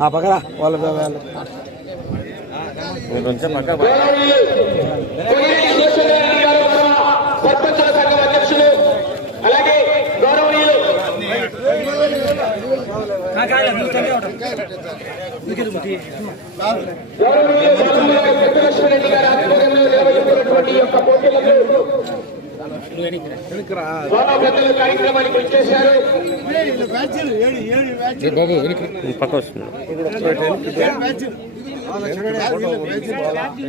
ఆ పక్కన వాళ్ళ వాళ్ళ పక్క సర్పంచుల సంఘం అధ్యక్షులు అలాగే గౌరవనీయులు గౌరవనీయులు బాలమూల వెంకటలక్ష్మిరెడ్డి గారి ఆధ్వర్యంలో నిర్వహిస్తున్నటువంటి ఈ యొక్క పోటీలకు గౌరవ పెద్దలు కార్యక్రమానికి వచ్చేశారు పక్క వస్తున్నాడు గంగాల వరదరాజు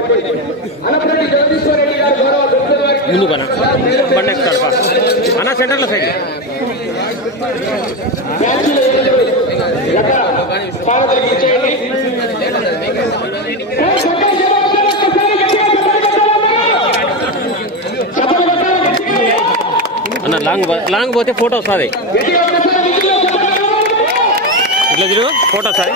డాక్టర్ వారికి బండి ఎక్కుతాడు పా. అన్న సెంటర్లో సైడ్. అన్న లాంగ్ లాంగ్ పోతే ఫోటో వస్తుంది. ఇట్లా తిరుగు ఫోటో వస్తుంది.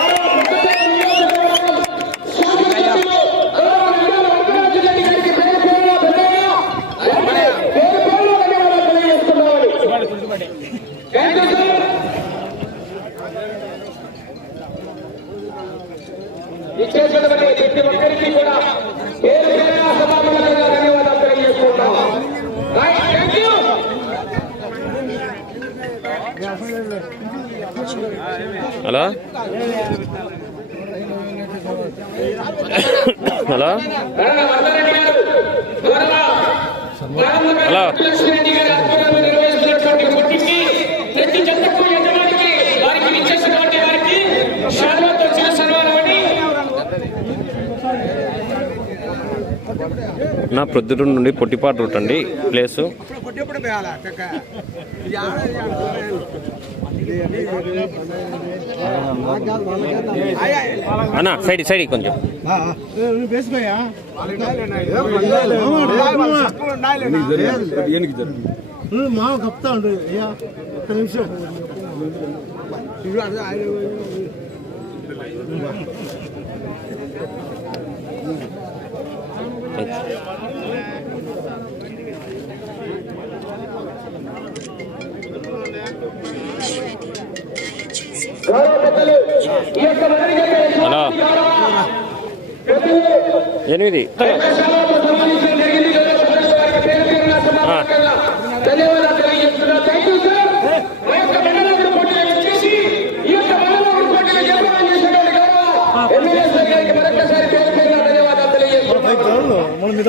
ఒక్కరికి కూడా పేరు పేరున సభాముఖంగా ధన్యవాదాలు తెలియజేసుకుంటాం right thank you hello? Hello? Hello Lakshmi Reddy గారి ఆధ్వర్యంలో నిర్వహిస్తున్నటువంటి పోటీకి ప్రతి జంతుకు యజమానికి వారికి ఇచ్చేసినటువంటి వారికి శాలువాతో చిన్న సన్మానమని నా ప్రొద్దుటూరు నుండి పొట్టిపాటు రూట్ అండి ప్లేసు. అన్న సైడ్ సైడ్ కొంచెం. మామ కప్తా ఉండు అయ్యా ఒక్క నిమిషం. ఆయన గౌరవ పెద్దలు ఈ యొక్క మొదటి జరిగే హలో ఎనిమిది శాలువాతో సన్మానించడం జరిగింది గౌరవ పెద్దలు వారికి పేరు పేరున సభాముఖంగా ధన్యవాదాలు తెలియజేస్తున్నాం థ్యాంక్ యూ సార్ ఆ యొక్క మండలం పోటీలు వచ్చేసి ఈ యొక్క మండలం పోటీలు జరపడం చేసినటువంటి గౌరవ ఎమ్మెల్యే సార్ గారికి మరొకసారి పేరు పేరున ధన్యవాదాలు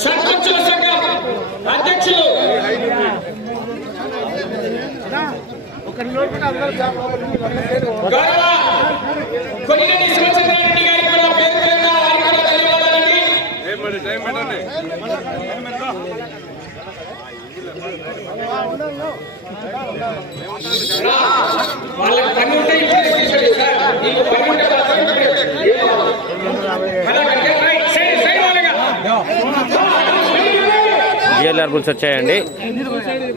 సర్పంచుల సంఘం అధ్యక్షులు. గౌరవ శివచంద్రారెడ్డి గారికి కూడా పేరు ధన్యవాదాలండి. వాళ్ళకి పని ఉంటే ఇప్పుడే సార్. నీకు పని ఉంటే జిఎల్ఆర్ బుల్స్ వచ్చాయండి.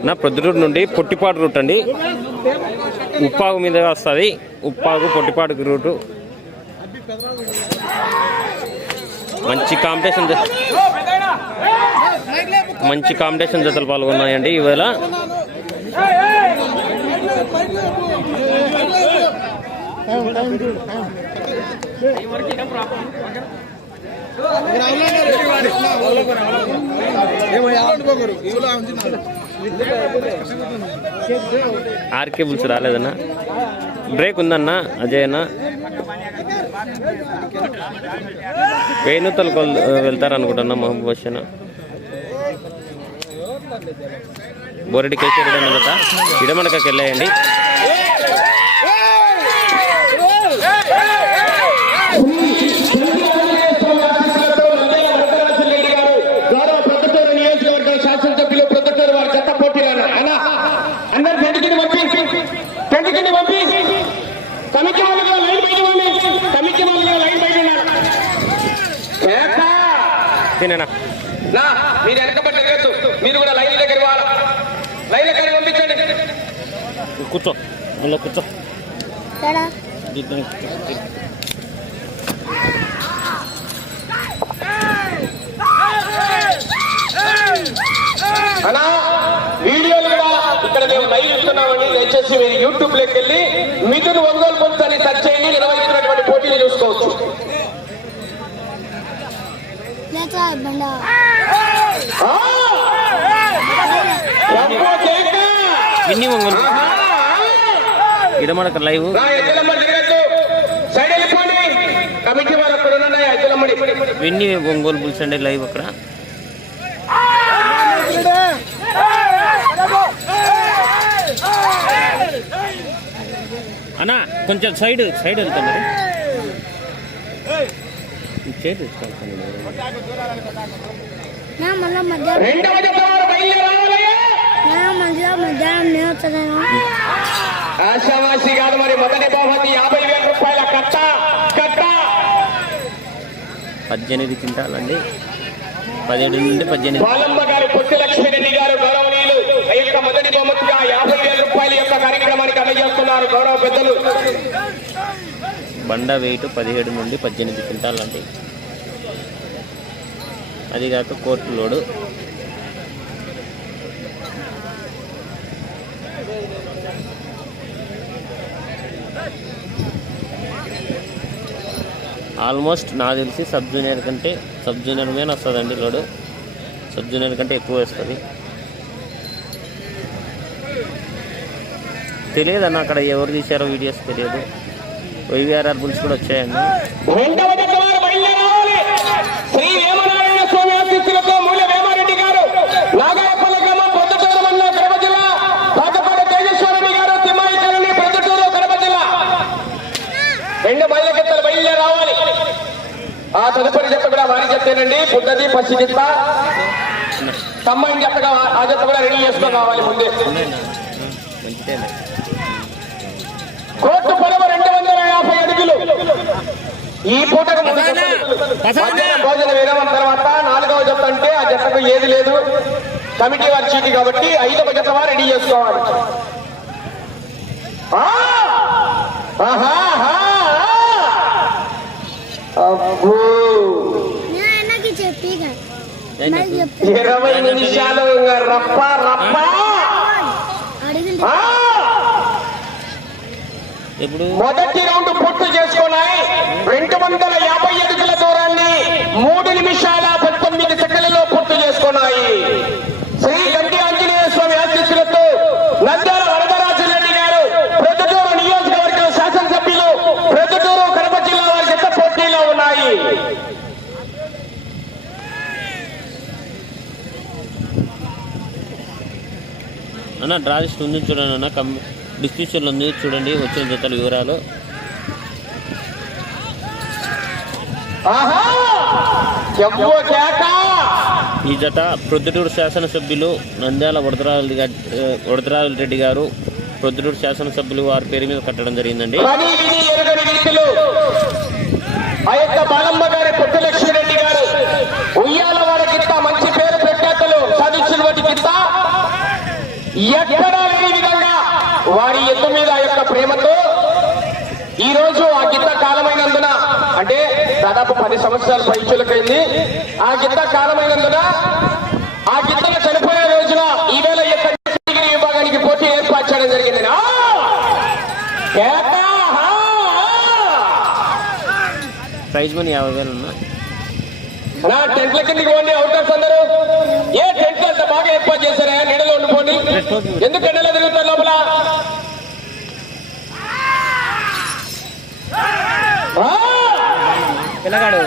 నా ప్రొద్దుటూరు నుండి పొట్టిపాడు రూట్ అండి. ఉప్పాగు మీద వస్తుంది. ఉప్పాగు పొట్టిపాడు రూటు. మంచి కాంపిటీషన్ మంచి కాంపిటీషన్ జతలు పాల్గొన్నాయండి ఈవేళ. R K bulls R K bulls రాలేదన్నా. Break ఉందన్నా అజయ్ అన్న వేణుతలకు వెళ్తారనుకుంటున్నా మహబూబ్ వచ్చాను బోరెడ్డి కేసీఆర్ ఇడమనక ఇడమనకకి వెళ్ళాయండి. తినేనా ప్రొద్దుటూరు నియోజకవర్గం శాసనసభ్యులు ప్రొద్దుటూరు వారి చెత్త పోటీలను అన్న అందరు పెండుకిని పంపి పెండుకిని పంపి కమిటీ వాళ్ళుగా లైన్ బయట ఉండి కమిటీ వాళ్ళుగా లైన్ బయట ఉన్నారు కేక! తినేనా నా మీరు వెనకబట్ట లేదు మీరు కూడా లైన్ దగ్గర వాళ్ళ లైన్ దగ్గర పంపించండి కూర్చో. మళ్ళీ కూర్చో. అన్నా వీడియోలు కూడా ఇక్కడ మేము లైవ్ ఇస్తున్నామండి. దయచేసి మీరు యూట్యూబ్లోకి వెళ్ళి మిథున్ ఒంగోలు పొందు అని సెర్చ్ చేయండి. నిర్వహిస్తున్నటువంటి పోటీలు చూసుకోవచ్చు! విన్ని ఒంగోలు. ఆహా! ఇడమనక లైవ్ విన్ని ఒంగోలు బుల్స్ అండి లైవ్ అక్కడ. అన్నా కొంచెం సైడ్ సైడ్ వెళ్తున్నారు చేతి మధ్యాహ్నం. మధ్యాహ్నం ఆశావాసి కాదు మరి మొదటి బహుమతి యాభై వేల రూపాయల కట్ట కట్ట. పద్దెనిమిది క్వింటాలండి. పదిహేడు నుండి పద్దెనిమిది. బాలమ్మ గారు పొట్టి లక్ష్మీరెడ్డి గారు గౌరవనీయులు యొక్క మొదటి బహుమతిగా యాభై వేల రూపాయల యొక్క కార్యక్రమానికి అందజేస్తున్నారు గౌరవ పెద్దలు. బండ వెయిట్ పదిహేడు నుండి పద్దెనిమిది క్వింటాలండి. అది కాక కోర్టు లోడు. ఆల్మోస్ట్ నాకు తెలిసి సబ్ జూనియర్ కంటే సబ్ జూనియర్ మీద వస్తుందండి లోడు. సబ్ జూనియర్ కంటే ఎక్కువ వేస్తుంది. తెలియదు అన్న అక్కడ ఎవరు తీశారో వీడియోస్ తెలియదు. వైవిఆర్ఆర్ బుల్స్ కూడా వచ్చాయండి రెండవ జత వారు బయలుదేరాలి శ్రీ వేమనారాయణ స్వామి ఆశీస్సులతో మూల వేమారెడ్డి గారు నాగాయపల్లి గ్రామం పొద్దుటూరు మండలం కడప జిల్లా పాతపాడ తేజస్వరెడ్డి గారు తిమ్మాయి కాలనీ పొద్దుటూరు కడప జిల్లా రెండు మైళ్ళ గిత్తలు బయలుదేరావాలి ఆ తదుపరి జత కూడా వారి చెప్తేనండి బుద్ధది పసి గిత్త తమ్మాయి జతగా ఆ జత కూడా రెడీ చేసుకో కావాలి ముందే. కోర్టు రెండు వందల యాభై అడుగులు. ఈ పూటకు భోజన విరామం తర్వాత నాలుగవ జత అంటే ఆ జతకు ఏది లేదు. కమిటీ వారి చీటి కాబట్టి ఐదవ జత వారు రెడీ చేసుకోవాలి! ఆహా! అబ్బో! ఇరవై నిమిషాలు రప్ప రప్ప. అడిగింది. ఆ! ఇప్పుడు మొదటి రౌండ్ పూర్తి చేసుకున్నాయి రెండు వందల యాభై అడుగుల దూరాన్ని మూడు నిమిషాల పంతొమ్మిది సెకండ్లలో పూర్తి చేసుకున్నాయి శ్రీ గంటి ఆంజనేయ స్వామి ఆశీస్సులతో నంద్యాల వరదరాజరెడ్డి గారు ప్రొద్దుటూరు నియోజకవర్గం శాసనసభ్యులు ప్రొద్దుటూరు కడప జిల్లా వారి జత పోటీలో ఉన్నాయి అన్న డ్రా లిస్ట్ ఉంది చూడండి అన్న కమ్ డిస్క్రిప్షన్లో ఉంది చూడండి వచ్చిన జతల వివరాలు. ఈ జత ప్రొద్దుటూరు శాసనసభ్యులు నంద్యాల వరదరాజు వరదరాజు రెడ్డి గారు ప్రొద్దుటూరు శాసనసభ్యులు వారి పేరు మీద కట్టడం జరిగిందండి పని విని ఎరుగని రీతిలో ఆ యొక్క బాలమ్మ గారి పొట్టు లక్ష్మిరెడ్డి గారు ఉయ్యాల వారి కింద మంచి పేరు ప్రఖ్యాతలు సాధించినటువంటి కింద ఎక్కడా లేని విధంగా వారి ఎద్దు మీద యొక్క ప్రేమతో ఈ రోజు ఆ గిత్త కాలమైనందున అంటే దాదాపు పది సంవత్సరాల పైచులకైంది ఆ గిత్త కాలమైనందున ఆ గిత్తలు చనిపోయే రోజున ఈవేళ ఈ యొక్క డిగ్రీ విభాగానికి పోటీ పోటీ ఏర్పాటు చేయడం జరిగింది! ప్రైజ్ మనీ యాభై వేలు నా టెంట్ల కిందకి పోండి అవుటర్స్ అందరూ. ఎందుకు ఎండలో తిరుగుతారు లోపల ఆ! పిల్లగాడు!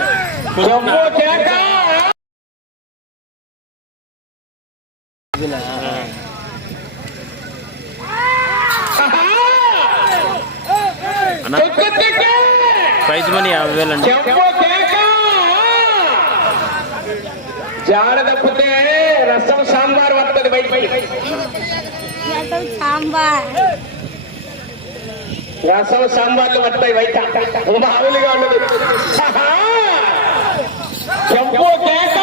ప్రైజ్ మనీ యాభై వేలు అండి! జాడ తప్పితే రసం సాంబార్ రసం సాంబార్లు వస్తాయి బయట. మామూలుగా ఉండదు ఆహా! జంబో కేక!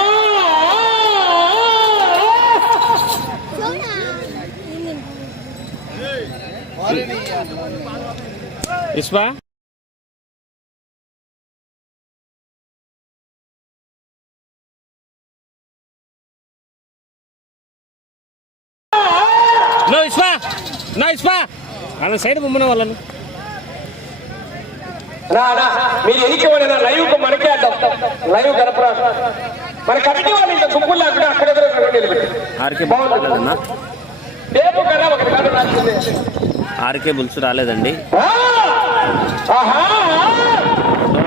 ఇస్బా వాళ్ళ సైడ్ బొమ్మన వాళ్ళను. మీరు ఎనికి వాడిన లైవ్కు మనకే అడ్డం. లైవ్ కనపరాదు. మన కమిటీ వాళ్ళు ఇంకా గుంపులు లేకుండా అక్కడ నిలబెట్టు. ఆర్కే బుల్స్ రాలేదన్నా? రేపు కదా ఒక. ఆర్కే బుల్స్ రాలేదండి.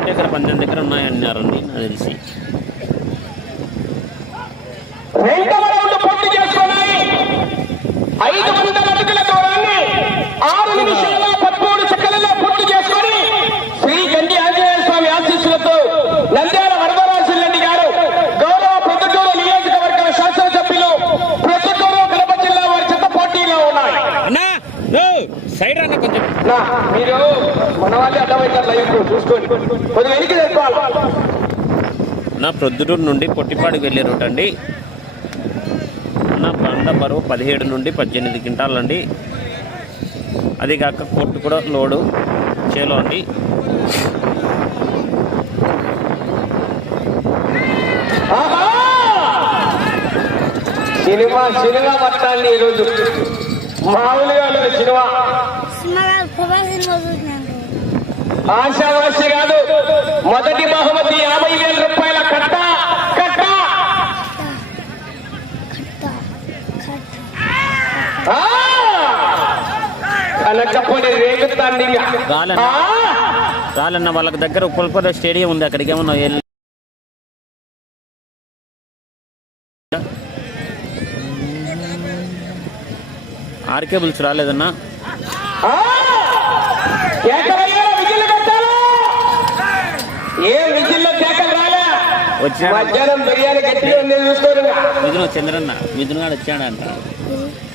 దగ్గర పంతొమ్మిది దగ్గర ఉన్నాయన్నారండి నాకు తెలిసి. రెండవ రౌండ్ పూర్తి చేసుకున్నాయి. ఐదు వందల అడుగుల దూరాన్ని ఆరు నిమిషాల పదమూడు సెకండ్లలో పూర్తి చేసుకొని శ్రీ గండి ఆంజనేయ స్వామి ఆశీస్సులతో నంద్యాల వరదరాజు రెడ్డి గారు గౌరవ ప్రొద్దుటూరు నియోజకవర్గ శాసనసభ్యులు ప్రొద్దుటూరు కడప జిల్లా వారి చెత్త పోటీలో ఉన్నాయి. మీరు మన వాళ్ళే అర్థమవుతారు లైవ్ చూసుకోండి వెనక్కి నా ప్రొద్దుటూరు నుండి పొట్టిపాడుకు వెళ్ళే రూట్ అండి. నా బండ బరువు పదిహేడు నుండి పద్దెనిమిది క్వింటాలు అండి అది కాక కొట్టు కూడా లోడు చేలో అండి ఆహా! సినిమా సినిమా పట్టాలి ఈరోజు మామూలుగా లేదు సినిమా. ఆశావాసి కాదు. మొదటి బహుమతి యాభై వేల రూపాయల కట్ట. కట్ట కట్ట కట్ట. ఆ! రేగుతాండి! రాలన్న వాళ్ళకి దగ్గర ఉప్పలపద స్టేడియం ఉంది అక్కడికి ఏమన్నా వెళ్ళి ఆర్కే బుల్స్ రాలేదన్నా. మిథున చంద్రన్న మిథున గారు వచ్చాడంట.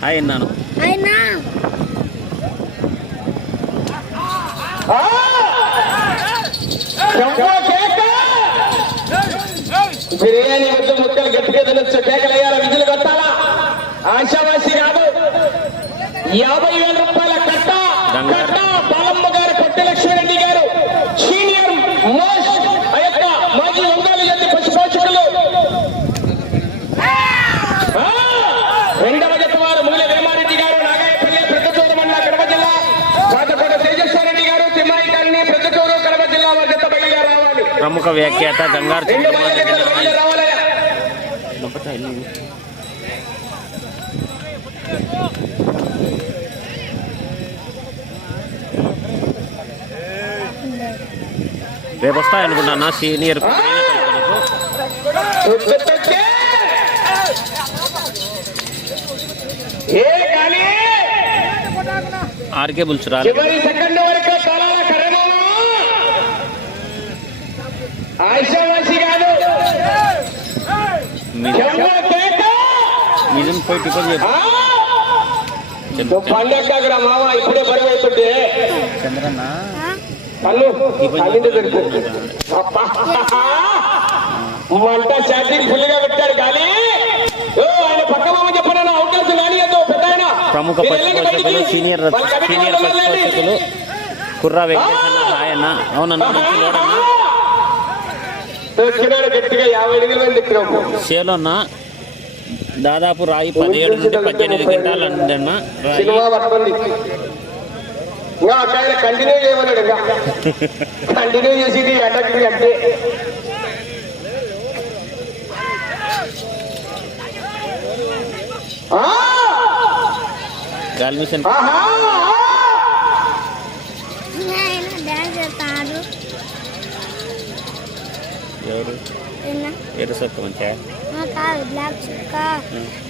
హాయ్ అన్నాను అయినా ఆ! జంబో కేక! బిర్యానీ ముద్ద ముక్కలు గట్టిగా తినొచ్చు కేకలు అయ్యారా విజులు కొట్టాలా ఆశావాసి కాదు యాభై వేల రూపాయల కట్ట. కట్ట బాలమ్మ గారు కొట్ట లక్ష్మీరెడ్డి గారు సీనియర్ మోస్ట్ ఆ యొక్క మాజీ ఒంగోలు జల్లి పశుపోషకులు ఆ! రెండవ జత వారు మూల వేమారెడ్డి గారు నాగాయపల్లి ప్రొద్దుటూరు మండల కడప జిల్లా పాతకోట తేజస్వారెడ్డి గారు తిమ్మాయి గారిని ప్రొద్దుటూరు కడప జిల్లా వారి జత బయలుదేరి రావాలి ప్రముఖ వ్యాఖ్యాత గంగారు రేపు వస్తాయనుకుంటున్నా సీనియర్ ఆర్కే బుల్స్ రాలేదు. మిథున్ పోయి టికెట్ మామ ఇప్పుడే బరువు అవుతుంటే చంద్రన్న. మంట ఛార్జింగ్ ఫుల్గా పెట్టాడు కానీ ఆయన పక్క మామ చెప్పిన అవకాశం కానీ పెద్ద ఆయన. ప్రముఖ పశుపోషకులు. Senior senior. పశుపోషకులు కుర్రా వెంకటేశన్న రాయన్న అవునన్న మంచి లోడన్న చేలోన్న దాదాపు రాయి పదిహేడు నుండి పద్దెనిమిది అక్కడ కంటిన్యూ చేయమన్నాడు కంటిన్యూ చేసి అంటే ఆ! గాలి మిషన్ ఆహా! ఆయన డ్యాన్స్ చేస్తాడు ఎవరు? నిన్న ఎరు సొక్క కాదు బ్లాక్ చుక్క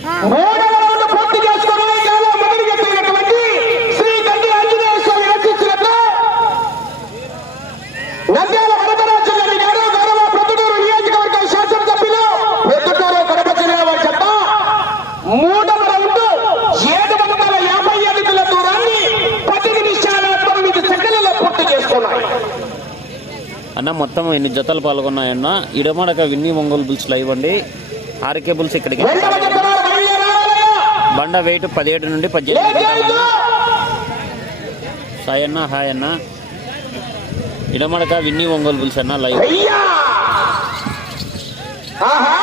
ఆ, మూడవ రౌండ్ పూర్తి చేసుకుని గాలో మొదటిగా తిరిగినటువంటి శ్రీ గడ్డి ఆంజనేయ స్వామి రచించినట్లు నంద్యాల వరదరాజు రెడ్డి గారు గౌరవ ప్రొద్దుటూరు నియోజకవర్గ శాసనసభ్యులు ప్రొద్దుటూరు కడప జిల్లా వారి చెత్త మూడవ రౌండ్ ఏడు వందల యాభై అడుగుల దూరాన్ని పది నిమిషాల తొమ్మిది సెకండ్లలో పూర్తి చేసుకున్నాయి అన్న మొత్తం ఎన్ని జతలు పాల్గొన్నాయన్న ఇడమడక విన్ని ఒంగోలు బుల్స్ లైవ్ అండి. ఆర్కే బుల్స్ ఇక్కడికి. బండ వెయిట్ పదిహేడు నుండి పద్దెనిమిది సాయి అన్న హాయ్ అన్న. ఇడమడక విన్ని ఒంగోలు బుల్స్ అన్న లైవ్ అయ్యా ఆహా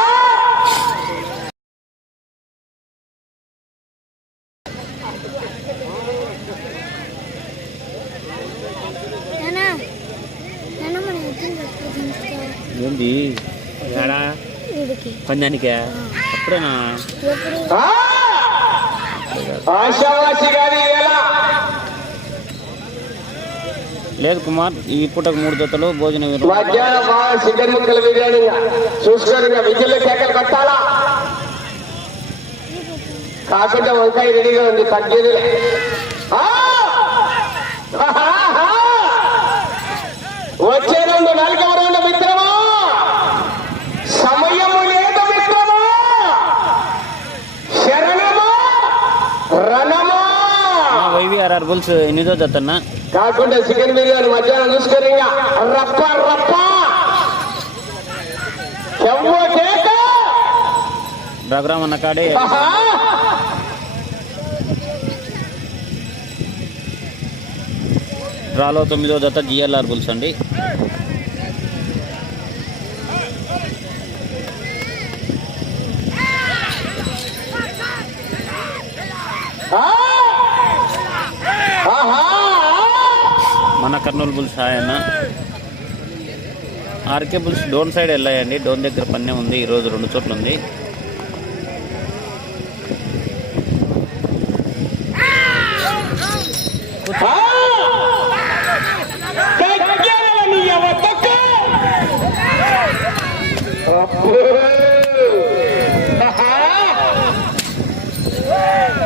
నాన్న నాన్న మన ఎద్దులు ఏడా? పందానికే? అప్పుడేనా లేదు కుమార్ ఈ పూటకు మూడు జతలు భోజనం కాకుండా వంకాయ రెడీగా ఉంది తగ్గేది వచ్చే రెండు నాలుగవ వైవిఆర్ఆర్ బుల్స్ ఎనిమిదో జత అన్న కాకుండా చికెన్ బిర్యానీ మధ్యాహ్నం చూసుకొని రప్ప రప్ప! చెవ్వ కేక రఘురామ్ అన్న కాడే! రాలో తొమ్మిదో జత జిఎల్ఆర్ బుల్స్ అండి ఆ! ఆహా! మన కర్నూలు బుల్స్ అన్న. R K bulls Dhone side వెళ్ళాయండి. Dhone దగ్గర పన్నే ఉంది. ఈరోజు రెండు చోట్ల ఉంది!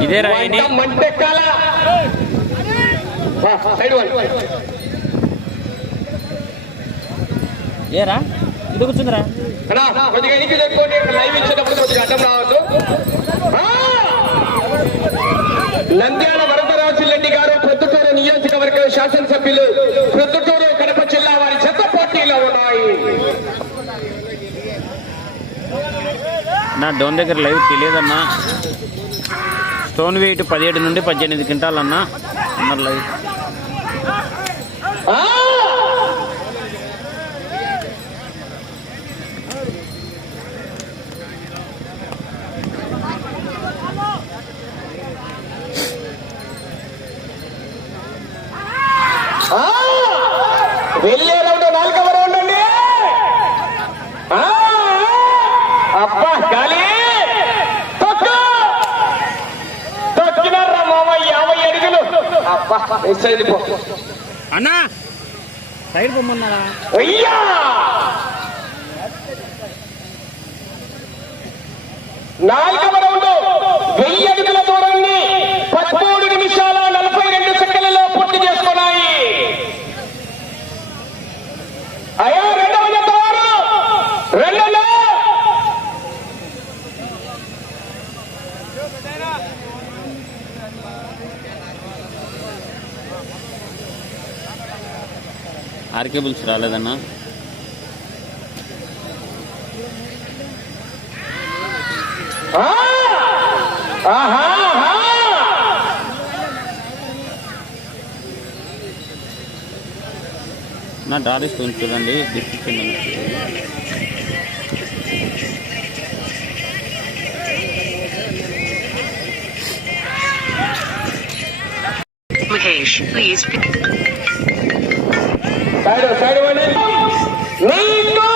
ఇదే రాయని. ఆ, సైడ్ వాళ్ళు. ఏరా? ఇది కూర్చుందిరా. అన్నా, కొద్దిగా ఎనికి చెప్పుకోండి ఇక్కడ లైవ్ ఇచ్చేటప్పుడు కొద్దిగా అడ్డం రావద్దు. ఆ! నంద్యాల వరదరాజు రెడ్డి గారు ప్రొద్దుటూరు నియోజకవర్గ శాసనసభ్యులు ప్రొద్దుటూరు కడప జిల్లా వారి చెత్త పోటీలో ఉన్నాయి. నా డోన్ దగ్గర లైవ్ తెలియదన్నా స్టోన్ వెయిట్ పదిహేడు నుండి పద్దెనిమిది క్వింటాల్ అన్న అన్నారు లైవ్ ఆ! ఆ! వెళ్ళే రౌండ్ నాలుగవ రౌండ్ అండి ఆ! అబ్బా గాలి! తొక్కు! తొక్కినారా మామ యాభై అడుగులు. అబ్బా మిస్ అయింది పో. అన్నా సైడ్ పొమ్మన్నారా? అయ్యా నాలుగవ రౌండ్ వెయ్యి అడుగుల దూరాన్ని పదమూడు ఆర్కేబుల్స్ రాలేదన్నా? నా డాలీస్ కొంచెం చూడండి డిస్క్రిప్షన్ Please. pick నీకు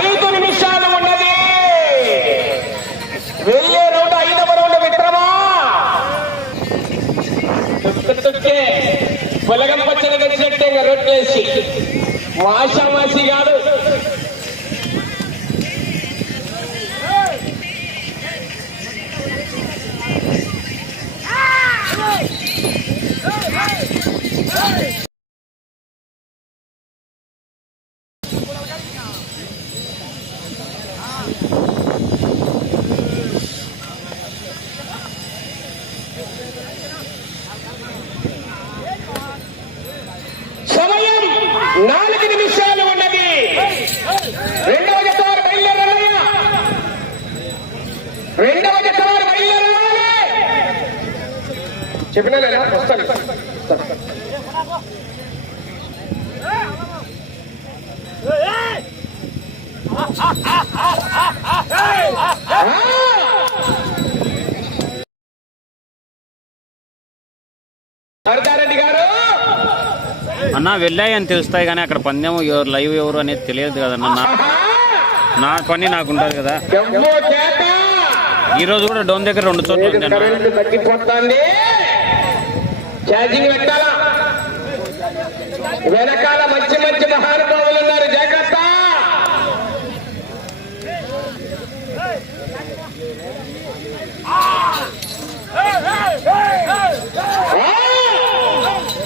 ఐదు నిమిషాలు ఉన్నది. వెళ్ళే రౌండ్ ఐదవ రౌండ్ మిత్రమా తుక్కు తుక్కే. పొలగం పచ్చని తెచ్చినట్టే రొట్టేసి వాషామాసి కాదు. అన్న వెళ్ళాయి అని తెలుస్తాయి కానీ అక్కడ పందెం ఎవరు లైవ్ ఎవరు అనేది తెలియదు కదన్న నా పని నాకు ఉంటుంది కదా. ఈ రోజు కూడా డోన్ దగ్గర రెండు చోట్ల ఉంది అన్న కరెంట్ తగ్గిపోతుంది ఛార్జింగ్ పెట్టాలా వెనకాల మంచి మంచి మహానుభావులు ఉన్నారు జాగ్రత్త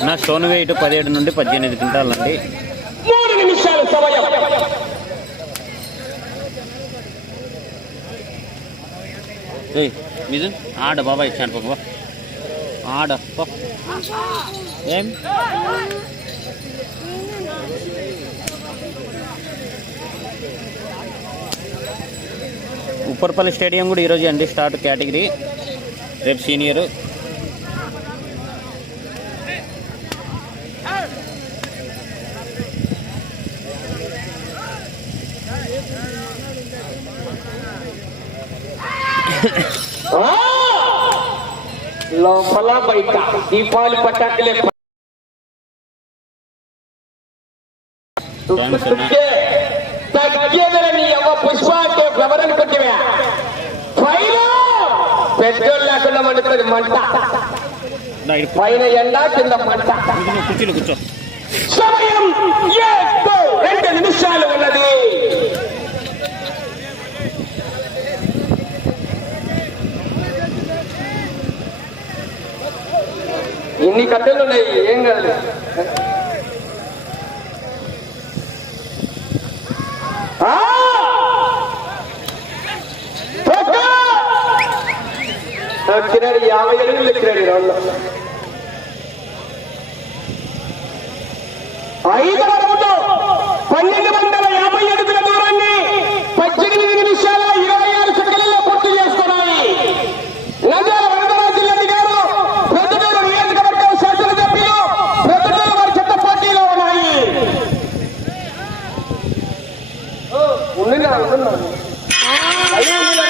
నా స్టోన్ వెయిట్ పదిహేడు నుండి పద్దెనిమిది మూడు నిమిషాలు సమయం. ఏయ్ మిజు ఆడ బాబా ఇచ్చాను పాప ఆడ. ఏం? ఉప్పర్పల్లి స్టేడియం కూడా ఈరోజు అండి స్టార్ట్ కేటగిరీ. రేపు సీనియర్. లోపల బయట దీపావళి పటాకులే థ్యాంక్స్ అన్న తగ్గేదని అవ్వ పుష్ప అంటే ఫ్లవర్ అనుకుంటువా పైన పెట్రోల్ లేకుండా మండుతుంది మంట నా ఇటు పైన ఎండ కింద మంట కూర్చో, కుర్చీలో కూర్చో సమయం ఏడు రెండు నిమిషాలు ఉన్నది ఇన్ని కట్టెలు ఉన్నాయి ఏం కాదు ఆ! తొక్క! తొక్కినాడు యాభై అడుగులు ఎక్కినాడు ఈ రోజులో ఐదవ రౌండ్ పన్నెండు వందల యాభై అడుగుల దూరాన్ని పద్దెనిమిది నిమిషాల ఇరవై ఆరు సెకండ్లలో పూర్తి చేసుకున్నాయి నంద్యాల వరదరాజు రెడ్డి గారు ప్రొద్దుటూరు నియోజకవర్గం శాసనసభ్యులు ప్రొద్దుటూరు వారి చెత్త పోటీలో ఉన్నాయి ఉండినా ఉండినా టైం ఉందిలే,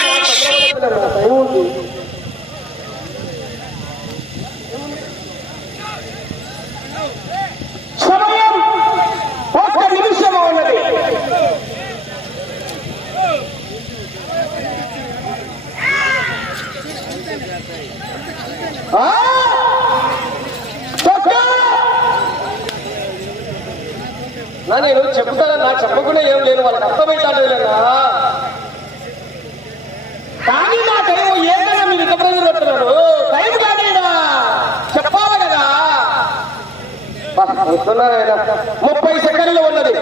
తొందరపడకులే, టైం ఉంది సమయం ఒక్క నిమిషం ఉన్నది ఆ! తొక్క! నా నేను చెప్తాను నా చెప్పకుండా ఏం లేదు వాళ్ళకి అర్థమైతాడు లేనా కానీ నా టైం ఏదైనా మీరు ఇంత ప్రజలు పెడుతున్నారు టైం కాదేనా చెప్పాలి కదా వస్తున్నారు ఆయన. ముప్పై సెకండ్లు ఉన్నది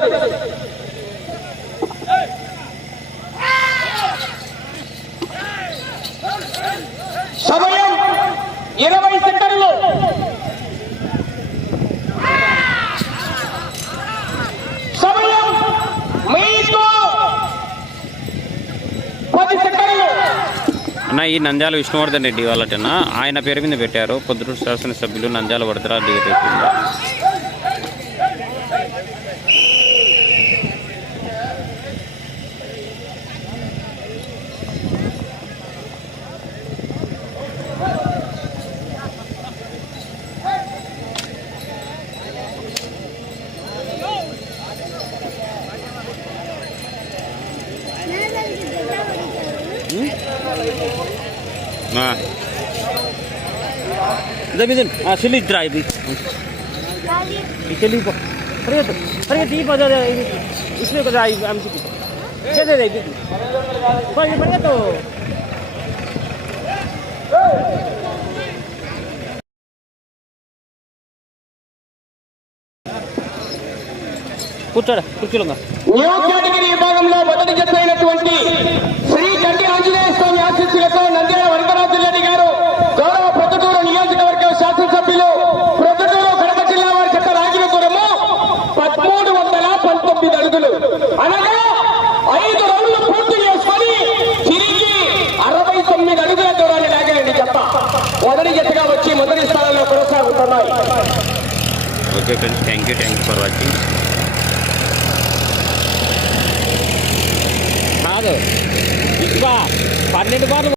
సమయం ఇరవై సెకండ్లు సమయం మీకు పది సెకండ్లు అన్న ఈ నంద్యాల విష్ణువర్ధన్ రెడ్డి వాళ్ళటన్నా ఆయన పేరు మీద పెట్టారు. పొద్దుటూరు శాసనసభ్యులు నంద్యాల వరదరాజు రెడ్డి కింద. ఇదే మీద చెల్లి ఇద్దరా ఇది కాలి ఈ చెల్లి పో పరిగెత్తు పరిగెత్తు ఈ పద ఇసులు కదా ఆమెకి చేదే పరిగెత్తు కూర్చోడా కూర్చోలుగా న్యూ కేటగిరీ విభాగంలో మొదటి జత అయినటువంటి శ్రీ గడ్డి ఆంజనేయ స్వామి ఆశీస్సులతో నంద్యాల వరదరాజు రెడ్డి గారు గౌరవ ప్రొద్దుటూరు నియోజకవర్గం శాసనసభ్యులు ప్రొద్దుటూరు కడప జిల్లా వారి చెత్త రాగిన దూరము పదమూడు వందల పంతొమ్మిది అడుగులు అనగా ఐదు రౌండ్లు పూర్తి చేసుకొని తిరిగి అరవై తొమ్మిది అడుగుల దూరాన్ని లాగారండి చెత్త మొదటి జతగా వచ్చి మొదటి స్థానంలో కొనసాగుతున్నాయి okay friends thank you thank you for watching కాదు. ఇక పన్నెండు బార్లు